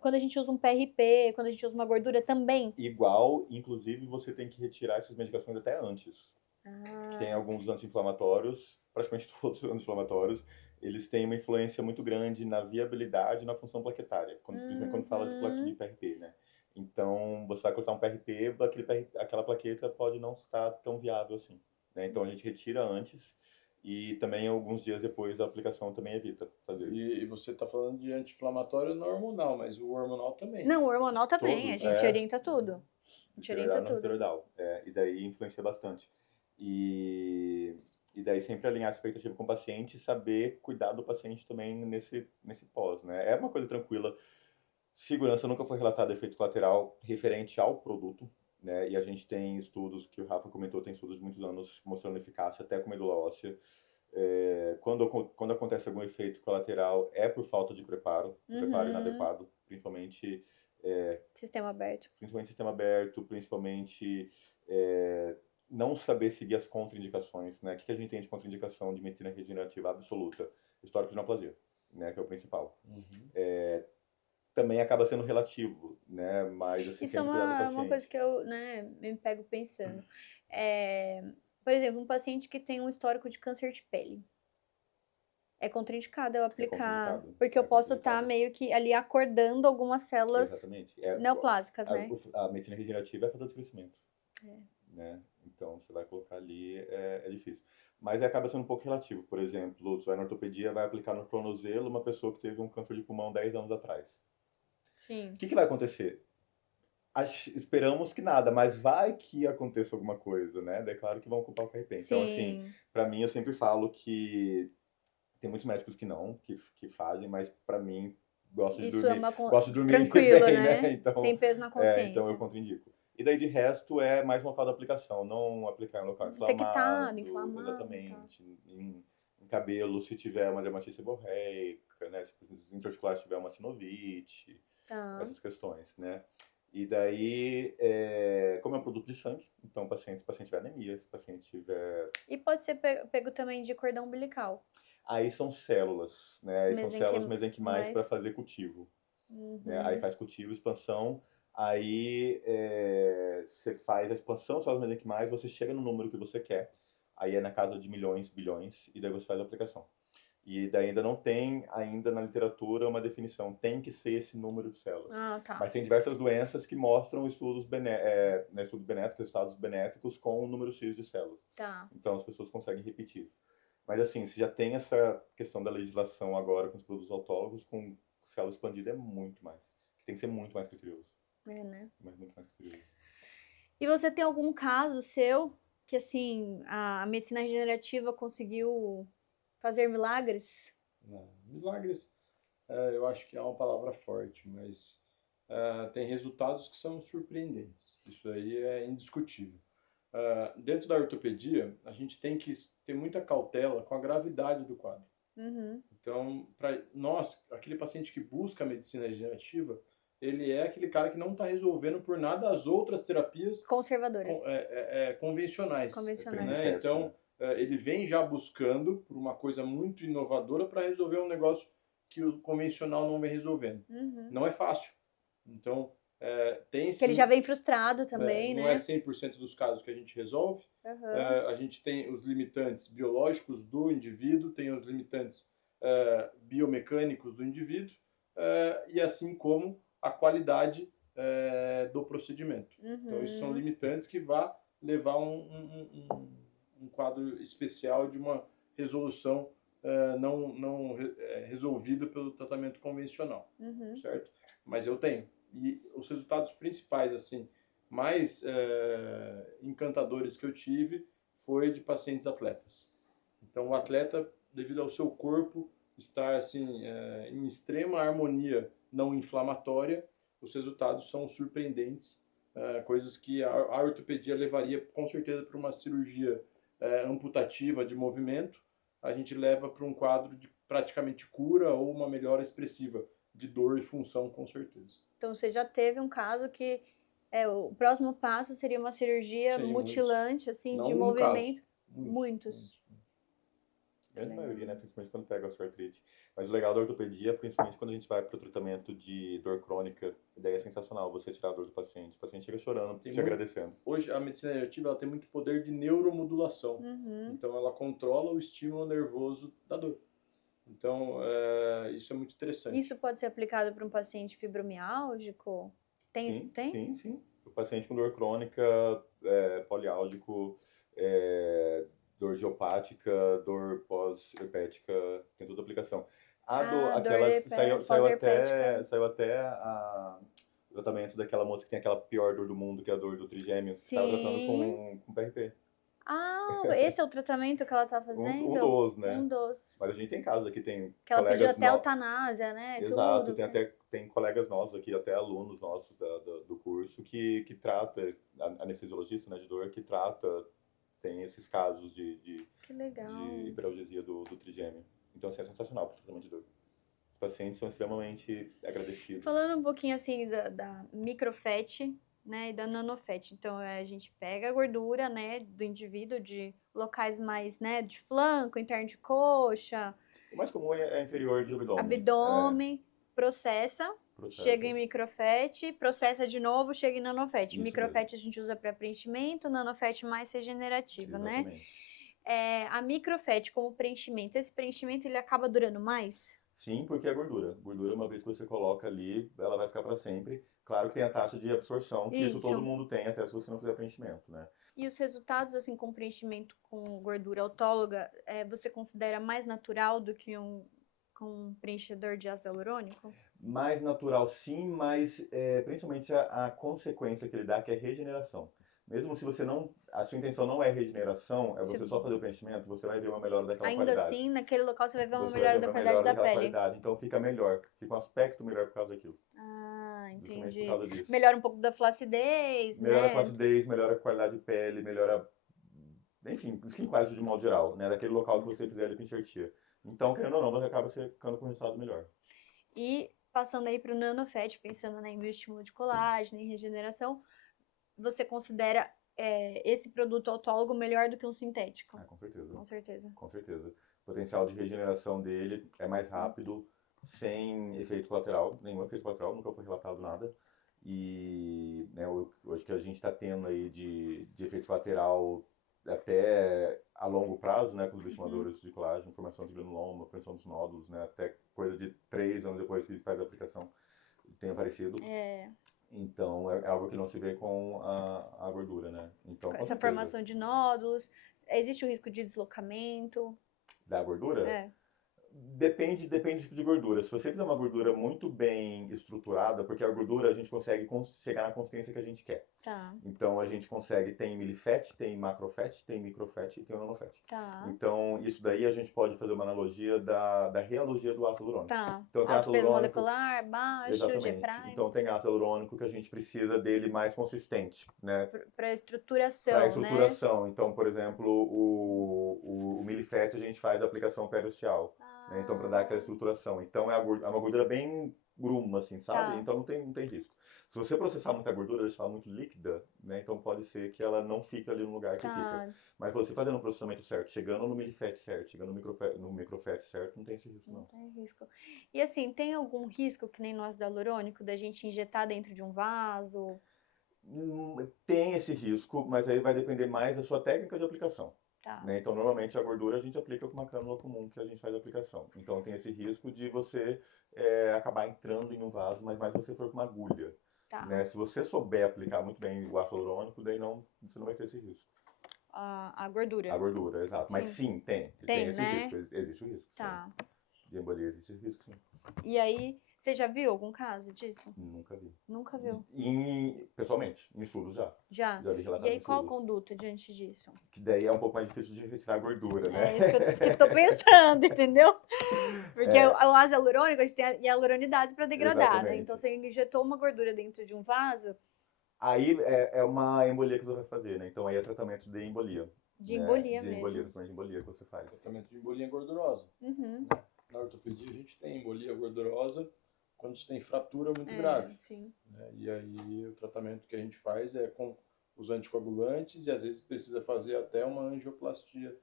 Quando a gente usa um PRP, quando a gente usa uma gordura também. Igual, inclusive, você tem que retirar essas medicações até antes. Que tem alguns anti-inflamatórios, praticamente todos os anti-inflamatórios, eles têm uma influência muito grande na viabilidade e na função plaquetária, principalmente quando fala de PRP, né? Então, você vai cortar um PRP, aquela plaqueta pode não estar tão viável assim, né? Então, a gente retira antes e também alguns dias depois a aplicação também evita fazer. E você está falando de anti-inflamatório não hormonal, mas o hormonal também. Não, o hormonal também, todos, a gente orienta tudo. A gente orienta tudo. Esteroidal, e daí influencia bastante. E daí sempre alinhar a expectativa com o paciente e saber cuidar do paciente também nesse pós, né? É uma coisa tranquila. Segurança nunca foi relatada efeito colateral referente ao produto, né? E a gente tem estudos, que o Rafa comentou, tem estudos de muitos anos mostrando eficácia até com medula óssea. Quando acontece algum efeito colateral é por falta de preparo inadequado, principalmente... sistema aberto. Principalmente sistema aberto, principalmente... não saber seguir as contraindicações, né? O que a gente tem de contraindicação de medicina regenerativa absoluta? Histórico de neoplasia, né? Que é o principal. Também acaba sendo relativo, né? Mas assim, isso é uma coisa que eu me pego pensando. Por exemplo, um paciente que tem um histórico de câncer de pele. É contraindicado eu aplicar, porque eu posso estar meio que ali acordando algumas células neoplásicas, né? A medicina regenerativa é fator de crescimento. Né? Então, você vai colocar ali, é difícil. Mas acaba sendo um pouco relativo. Por exemplo, você vai na ortopedia, vai aplicar no tornozelo uma pessoa que teve um câncer de pulmão 10 anos atrás. Sim. O que vai acontecer? Esperamos que nada, mas vai que aconteça alguma coisa, né? É claro que vão ocupar o PRP. Então, assim, pra mim, eu sempre falo que tem muitos médicos que fazem, mas pra mim, gosto de dormir tranquilo, bem, né? Então, sem peso na consciência. Então eu contraindico. E daí, de resto, é mais no local da aplicação, não aplicar em local inflamado. Inflamado. Exatamente. Em cabelo, se tiver uma dermatite seborreica, né? Se interarticular tiver uma sinovite, Tá. essas questões, né? E daí, como é um produto de sangue, então se o paciente tiver anemia, se o paciente tiver... E pode ser pego também de cordão umbilical. Aí são células, né? Aí são células mesenquimais para fazer cultivo. Né? Aí faz cultivo, expansão, aí você faz a expansão das células mesenquimais, você chega no número que você quer, aí é na casa de milhões, bilhões, e daí você faz a aplicação. E daí ainda não tem, ainda na literatura, uma definição, tem que ser esse número de células. Ah, tá. Mas tem diversas doenças que mostram estudos benéficos, resultados benéficos com um número X de células. Tá. Então as pessoas conseguem repetir. Mas assim, se já tem essa questão da legislação agora com os produtos autólogos, com célula expandida é muito mais. Tem que ser muito mais criterioso. É, né? Mas muito mais criterioso. E você tem algum caso seu que, assim, a medicina regenerativa conseguiu fazer milagres? Não, milagres, eu acho que é uma palavra forte, mas tem resultados que são surpreendentes. Isso aí é indiscutível. Dentro da ortopedia, a gente tem que ter muita cautela com a gravidade do quadro. Então, para nós, aquele paciente que busca a medicina regenerativa, ele é aquele cara que não está resolvendo por nada as outras terapias Conservadoras. convencionais. Convencionais. Né? Então, ele vem já buscando por uma coisa muito inovadora para resolver um negócio que o convencional não vem resolvendo. Não é fácil. Então, tem sim... Que ele já vem frustrado também, não né? é 100% dos casos que a gente resolve. A gente tem os limitantes biológicos do indivíduo, tem os limitantes biomecânicos do indivíduo, e assim como a qualidade do procedimento. Então, esses são limitantes que vão levar um quadro especial de uma resolução não resolvida pelo tratamento convencional, certo? Mas eu tenho. E os resultados principais, assim, mais encantadores que eu tive foi de pacientes atletas. Então, o atleta, devido ao seu corpo estar assim em extrema harmonia não inflamatória, os resultados são surpreendentes, coisas que a ortopedia levaria com certeza para uma cirurgia amputativa de movimento, a gente leva para um quadro de praticamente cura ou uma melhora expressiva de dor e função, com certeza. Então, você já teve um caso que o próximo passo seria uma cirurgia mutilante, assim, não de movimento. Muitos. A grande maioria, né? Principalmente quando pega a osteoartrite. Mas o legal da ortopedia, principalmente quando a gente vai para o tratamento de dor crônica, a ideia é sensacional, você tirar a dor do paciente. O paciente chega chorando, te agradecendo. Hoje, a medicina regenerativa ela tem muito poder de neuromodulação. Então, ela controla o estímulo nervoso da dor. Então, isso é muito interessante. Isso pode ser aplicado para um paciente fibromialgico? Tem? Sim. O paciente com dor crônica, poliálgico, dor geopática, dor pós-herpética, tem toda a aplicação. Saiu até o tratamento daquela moça que tem aquela pior dor do mundo, que é a dor do trigêmeo. Estava tratando com PRP. Ah, esse é o tratamento que ela tá fazendo? Um dos, né? Um dos. Mas a gente tem casos aqui, tem que ela pediu até eutanásia, né? Exato, tem colegas nossos aqui, até alunos nossos do curso, que trata, anestesiologista, né, de dor, que trata, tem esses casos de hiperalgesia do trigêmeo. Então, assim, é sensacional para o tratamento de dor. Os pacientes são extremamente agradecidos. Falando um pouquinho, assim, da microfat, né, e da nanofat. Então, a gente pega a gordura, né, do indivíduo de locais mais, né, de flanco, interno de coxa. O mais comum é inferior de abdômen. Abdômen, processa, chega em microfat, processa de novo, chega em nanofat. Microfat a gente usa para preenchimento, nanofat mais regenerativa, né? A microfat como preenchimento, esse preenchimento ele acaba durando mais? Sim, porque é gordura. Gordura, uma vez que você coloca ali, ela vai ficar para sempre. Claro que tem a taxa de absorção, que isso todo mundo tem, até se você não fizer preenchimento, né? E os resultados, assim, com preenchimento com gordura autóloga, você considera mais natural do que com um preenchedor de ácido hialurônico? Mais natural, sim, mas principalmente a consequência que ele dá, que é regeneração. Mesmo se você não, a sua intenção não é regeneração, é você só fazer o preenchimento, você vai ver uma melhora daquela qualidade. Ainda assim, naquele local você vai ver uma melhora da qualidade da pele. Então fica melhor, fica um aspecto melhor por causa daquilo. Ah, entendi. Por causa disso. Melhora um pouco da flacidez, melhora a flacidez, melhora a qualidade de pele, melhora enfim, skin quality de modo geral, né? Daquele local que você fizer ali com enxertia. Então, querendo ou não, você acaba ficando com um resultado melhor. E passando aí para o nanofat, pensando em bioestímulo de colágeno, em regeneração, você considera esse produto autólogo melhor do que um sintético? Com certeza. Com certeza. Com certeza. O potencial de regeneração dele é mais rápido, sem efeito colateral, nenhum efeito colateral, nunca foi relatado nada. E né, hoje que a gente está tendo aí de efeito colateral até a longo prazo, né, com os bioestimuladores de colágeno, formação de granuloma, prevenção dos nódulos, né, até coisa de 3 anos depois que faz a aplicação, tem aparecido. Então, é algo que não se vê com a gordura, né? Então, com Essa certeza. formação de nódulos, existe o risco de deslocamento? Da gordura? Depende do tipo de gordura. Se você fizer uma gordura muito bem estruturada, porque a gordura a gente consegue chegar na consistência que a gente quer. Tá. Então a gente consegue, tem milifat, tem macrofat, tem microfat e tem o nanofat. Tá. Então isso daí a gente pode fazer uma analogia da realogia do ácido hialurônico. Tá. Então, tem Alto ácido peso hialurônico, molecular, baixo, exatamente. G'. Então tem ácido hialurônico que a gente precisa dele mais consistente, né? Para estruturação, Para estruturação. Né? Então, por exemplo, o milifat a gente faz a aplicação periosteal. Né? Então, para dar aquela estruturação. Então, é uma gordura bem gruma, assim, sabe? Tá. Então, não tem risco. Se você processar muita gordura, deixar ela muito líquida, né? Então, pode ser que ela não fique ali no lugar que fica. Mas você fazendo o processamento certo, chegando no milifat certo, chegando no microfat certo, não tem esse risco, não. Não tem risco. E assim, tem algum risco, que nem no ácido hialurônico, da gente injetar dentro de um vaso? Tem esse risco, mas aí vai depender mais da sua técnica de aplicação. Tá. Né? Então, normalmente a gordura a gente aplica com uma cânula comum que a gente faz a aplicação. Então, tem esse risco de você acabar entrando em um vaso, mas mais se você for com uma agulha. Tá. Né? Se você souber aplicar muito bem o ácido hialurônico, daí você não vai ter esse risco. A gordura. A gordura, exato. Mas sim, tem esse né? risco. Existe o risco. Tá. Sim. De embolia existe risco, sim. E aí, você já viu algum caso disso? Nunca vi. Nunca viu? Pessoalmente, em estudos já. Já vi relatado E aí, em qual a estudos. conduta diante disso? Que daí é um pouco mais difícil de retirar a gordura, né? É isso que eu tô pensando, entendeu? Porque o ácido hialurônico, a gente tem a hialuronidase para degradar, né? Exatamente. Então, você injetou uma gordura dentro de um vaso. Aí é uma embolia que você vai fazer, né? Então aí é tratamento de embolia. De embolia de mesmo. Embolia, tratamento de embolia que você faz. Tratamento de embolia gordurosa. Uhum. Na ortopedia a gente tem embolia gordurosa quando você tem fratura muito grave. Sim. E aí o tratamento que a gente faz é com os anticoagulantes e às vezes precisa fazer até uma angioplastia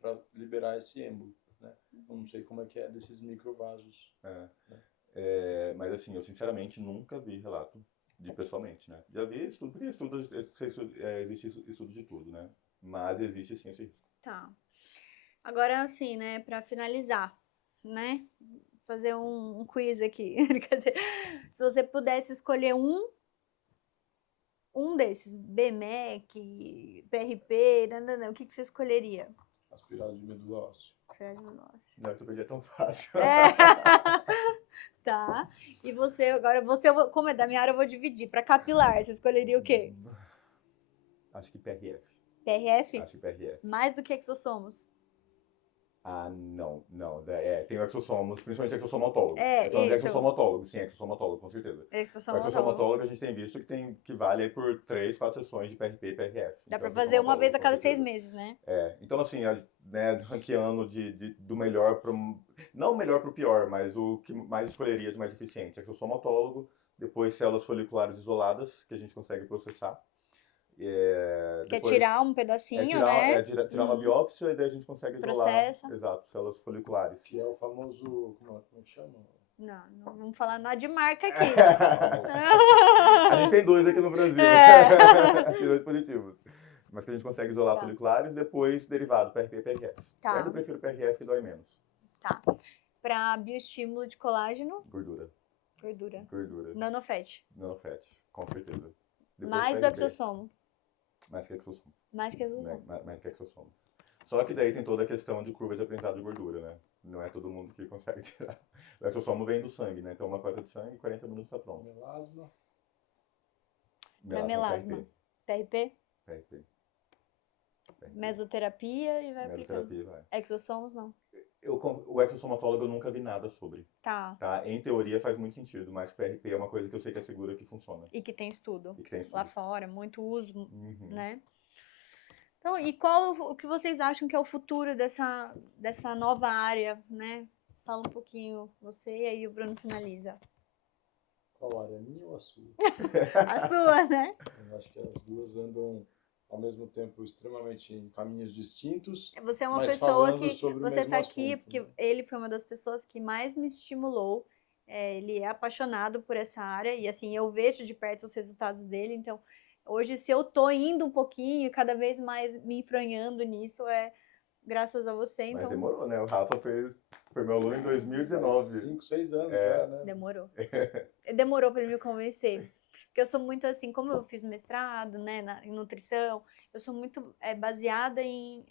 para liberar esse êmbolo. Né? Eu não sei como é que é desses microvasos. Mas assim, eu sinceramente nunca vi relato de pessoalmente, né? Já vi estudo, porque existe estudo de tudo, né? Mas existe sim esse risco. Tá. Agora, assim, né, para finalizar, né, fazer um quiz aqui. Se você pudesse escolher um desses, BMEC, PRP, o que você escolheria? Aspirado de medula óssea. Aspirado de medula óssea. Na ortopedia é tão fácil. Tá. E você, agora, como é da minha área, eu vou dividir. Para capilar, você escolheria o quê? Acho que PRF. PRF? Acho que PRF. Mais do que exossomos? Não. Tem o exossomos, principalmente exossomatólogo. Isso. Exossomatólogo, sim, exossomatólogo, com certeza. O exossomatólogo a gente tem visto que vale aí por 3, 4 sessões de PRP e PRF. Dá pra fazer uma vez a cada 6 meses, né? Então assim, né, ranqueando do melhor pro... Não o melhor pro pior, mas o que mais escolheria de mais eficiente. Exossomatólogo, depois células foliculares isoladas, que a gente consegue processar. Que é tirar um pedacinho, né? Tirar uma biópsia e daí a gente consegue isolar. Processa. Exato, células foliculares. Que é o famoso, como é que chama? Não vamos falar nada de marca aqui. A gente tem 2 aqui no Brasil. Tem 2 positivos. Mas que a gente consegue isolar foliculares, depois derivado, PRP e PRF. Tá. Eu prefiro PRF e dói menos. Tá. Para bioestímulo de colágeno? Gordura. Nanofat? Nanofat, com certeza. Depois mais do exossomo? Mais que exossomo. Mais que exossomo. Mais que exossomos. Só que daí tem toda a questão de curva de aprendizado de gordura, né? Não é todo mundo que consegue tirar. O exossomo vem do sangue, né? Então uma coleta de sangue, 40 minutos está pronto. Melasma. Melasma. PRP? PRP. Mesoterapia e vai aplicando. Mesoterapia, vai. Exossomos, não. O exossomatólogo eu nunca vi nada sobre. Tá. Em teoria faz muito sentido, mas PRP é uma coisa que eu sei que é segura que funciona. E que tem estudo. E que tem estudo. Lá fora, muito uso, né? Então, e qual o que vocês acham que é o futuro dessa nova área, né? Fala um pouquinho você e aí o Bruno finaliza. Qual área? A minha ou a sua? A sua, né? Eu acho que as duas andam ao mesmo tempo extremamente em caminhos distintos, Você é uma mas pessoa falando que sobre o você mesmo tá aqui assunto, porque né? ele foi uma das pessoas que mais me estimulou. Ele é apaixonado por essa área e assim eu vejo de perto os resultados dele. Então, hoje se eu tô indo um pouquinho, cada vez mais me enfranhando nisso é graças a você. Mas Então, demorou, né? O Rafa foi meu aluno em Faz 2019. 5, 6 anos É. já, né? demorou. Demorou para ele me convencer. Porque eu sou muito assim, como eu fiz mestrado, né, em nutrição, eu sou muito baseada em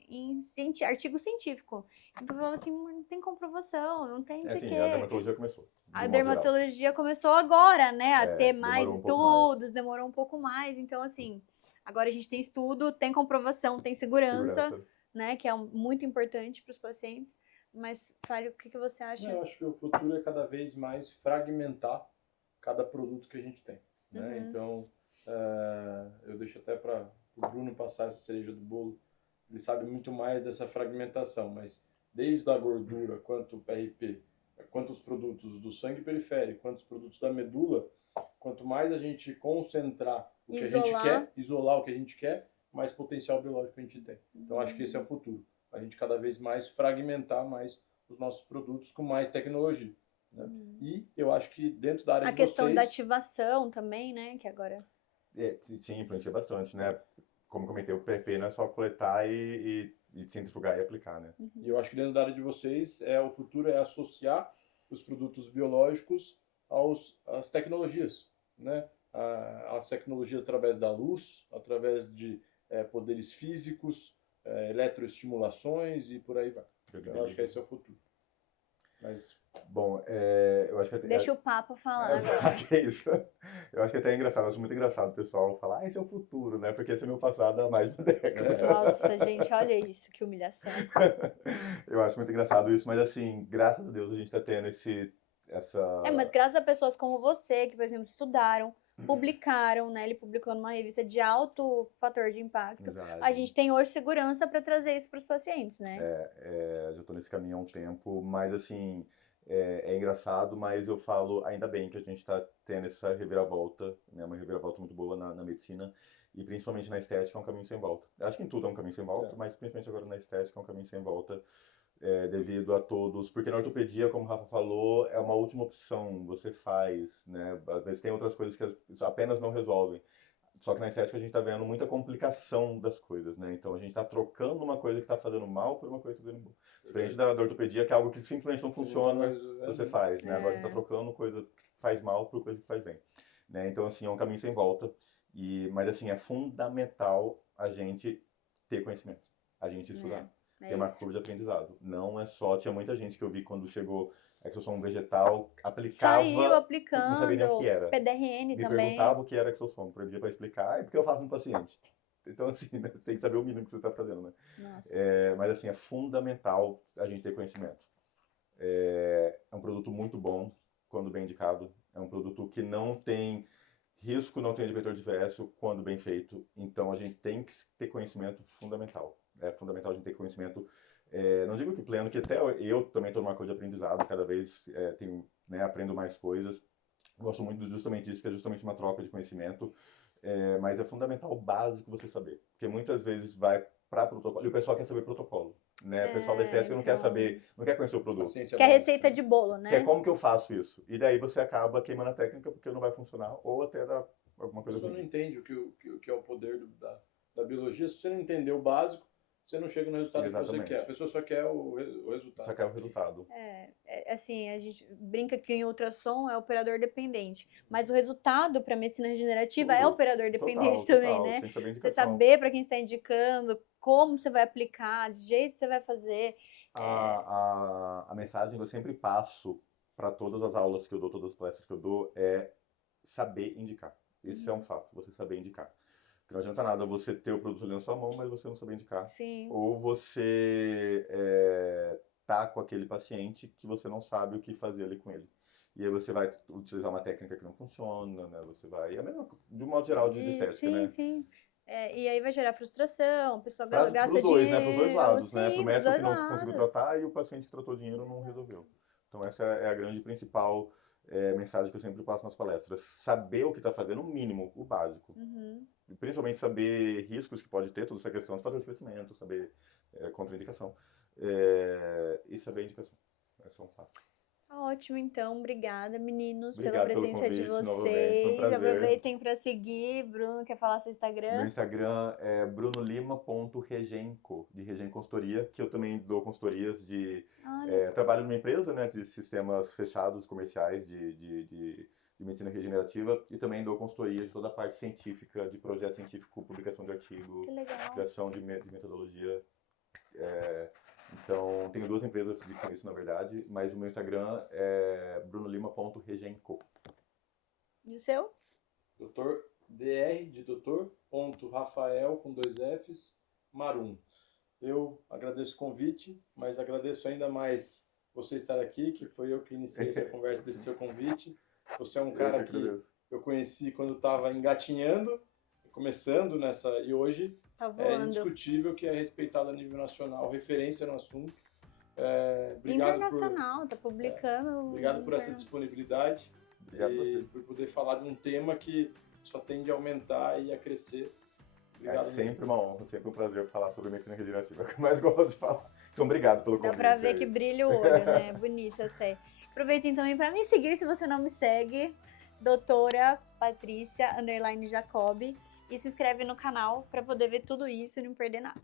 artigo científico. Então eu falava assim, não tem comprovação, não tem É de assim, a quê. dermatologia começou, A de modo geral. dermatologia começou agora, né, a ter mais Demorou um pouco mais. estudos, demorou um pouco mais. Então, assim, agora a gente tem estudo, tem comprovação, tem segurança, né, que é muito importante para os pacientes. Mas, fale, o que você acha? Eu acho que o futuro é cada vez mais fragmentar cada produto que a gente tem, né? Então, eu deixo até para o Bruno passar essa cereja do bolo. Ele sabe muito mais dessa fragmentação, mas desde a gordura, quanto o PRP, quanto os produtos do sangue periférico, quanto os produtos da medula, quanto mais a gente concentrar o que a gente quer, isolar o que a gente quer, mais potencial biológico a gente tem. Então, acho que esse é o futuro. A gente cada vez mais fragmentar mais os nossos produtos com mais tecnologia. Né? E eu acho que dentro da área de vocês... A questão da ativação também, né? Que agora... Sim, influencia bastante, né? Como comentei, o PRP não é só coletar e centrifugar e aplicar, né? E eu acho que dentro da área de vocês, o futuro é associar os produtos biológicos às tecnologias, né? As tecnologias através da luz, através de poderes físicos, eletroestimulações e por aí vai. Eu acho que esse é o futuro. Mas... Bom, eu acho que... Deixa o Papa falar agora. Que isso? Eu acho que até é engraçado, eu acho muito engraçado o pessoal falar, esse é o futuro, né? Porque esse é o meu passado há mais de uma década. Nossa, gente, olha isso, que humilhação. Eu acho muito engraçado isso, mas assim, graças a Deus a gente tá tendo essa... mas graças a pessoas como você, que, por exemplo, estudaram, publicaram, né? Ele publicou numa revista de alto fator de impacto. Exato. A gente tem hoje segurança para trazer isso para os pacientes, né? Já estou nesse caminho há um tempo, mas assim, é engraçado, mas eu falo, ainda bem que a gente está tendo essa reviravolta, né? Uma reviravolta muito boa na medicina, e principalmente na estética é um caminho sem volta. Eu acho que em tudo é um caminho sem volta, mas principalmente agora na estética é um caminho sem volta. Devido a todos, porque na ortopedia, como o Rafa falou, é uma última opção, você faz, né? Às vezes tem outras coisas que apenas não resolvem. Só que na estética a gente está vendo muita complicação das coisas, né? Então a gente está trocando uma coisa que está fazendo mal por uma coisa que está fazendo bom. Diferente da ortopedia, que é algo que simplesmente não funciona, você faz, né? Agora a gente está trocando coisa que faz mal por coisa que faz bem. Né? Então, assim, é um caminho sem volta. Mas, assim, é fundamental a gente ter conhecimento, a gente estudar. Tem uma curva de aprendizado. Não é só... Tinha muita gente que eu vi quando chegou a extração vegetal, aplicava... Saiu aplicando. Não sabia nem o que era. PDRN Me também. perguntava o que era extração, pedia para explicar, porque eu faço no paciente. Então, assim, né, você tem que saber o mínimo que você está fazendo, né? Mas, assim, é fundamental a gente ter conhecimento. É um produto muito bom, quando bem indicado. É um produto que não tem risco, não tem efeito adverso, quando bem feito. Então, a gente tem que ter conhecimento fundamental. É fundamental a gente ter conhecimento, não digo que pleno, que até eu também estou numa coisa de aprendizado, cada vez aprendo mais coisas. Gosto muito justamente disso, que é justamente uma troca de conhecimento, mas é fundamental, o básico você saber. Porque muitas vezes vai para protocolo, e o pessoal quer saber protocolo. Né? O pessoal da estética não quer saber, não quer conhecer o produto. Quer receita de bolo, né? Quer como que eu faço isso. E daí você acaba queimando a técnica porque não vai funcionar, ou até dar alguma coisa ruim. A pessoa não entende o que é o poder da biologia. Se você não entender o básico, você não chega no resultado que você quer. A pessoa só quer o resultado. Só quer o resultado. Assim, a gente brinca que em ultrassom é operador dependente. Mas o resultado para medicina regenerativa é operador dependente também, né? Você saber para quem está indicando, como você vai aplicar, de jeito que você vai fazer. A mensagem que eu sempre passo para todas as aulas que eu dou, todas as palestras que eu dou, é saber indicar. Esse é um fato, você saber indicar. Porque não adianta nada você ter o produto ali na sua mão, mas você não saber indicar. Sim. Ou você tá com aquele paciente que você não sabe o que fazer ali com ele. E aí você vai utilizar uma técnica que não funciona, né? Você vai... É mesmo, de um modo geral, de estética, né? Sim. E aí vai gerar frustração, a pessoa Para gasta os dois, dinheiro. né? Para os dois lados, né? Sim, Para o pros médico dois que não conseguiu lados. tratar e o paciente que tratou dinheiro não resolveu. Então essa é a grande principal mensagem que eu sempre passo nas palestras. Saber o que está fazendo, o mínimo, o básico. Uhum. E principalmente saber riscos que pode ter, toda essa questão de fazer o esclarecimento, saber contraindicação. E saber a indicação. Esse é um fato. Tá ótimo, então. Obrigada, meninos, pela Obrigado pelo presença de convite novamente, foi um vocês. prazer. Aproveitem para seguir. Bruno, quer falar seu Meu Instagram? Instagram é brunolima.regenco, de Regen Consultoria, que eu também dou consultorias de... Olha só. trabalho numa empresa, né, de sistemas fechados, comerciais, de medicina regenerativa, e também dou consultoria de toda a parte científica, de projeto científico, publicação de artigo, Que legal. criação de metodologia. Então, tenho 2 empresas com isso, na verdade, mas o meu Instagram é brunolima.regenco. E o seu? Doutor Dr. de doutor, ponto, Rafael, com 2 Fs, Marum. Eu agradeço o convite, mas agradeço ainda mais você estar aqui, que foi eu que iniciei essa conversa desse seu convite. Você é um cara que eu conheci quando estava engatinhando, começando nessa, e hoje Tá é voando. indiscutível que é respeitado a nível nacional, referência no assunto. Internacional, tá publicando. Obrigado por essa disponibilidade. Obrigado a E você. por poder falar de um tema que só tende a aumentar e a crescer. Obrigado. É sempre uma honra, sempre um prazer falar sobre medicina regenerativa, é o que eu mais gosto de falar. Então, obrigado pelo Dá convite. pra ver aí. que brilha o olho, né? Bonito até. Aproveitem também pra me seguir, se você não me segue, doutora Patrícia _Jacob, e se inscreve no canal pra poder ver tudo isso e não perder nada.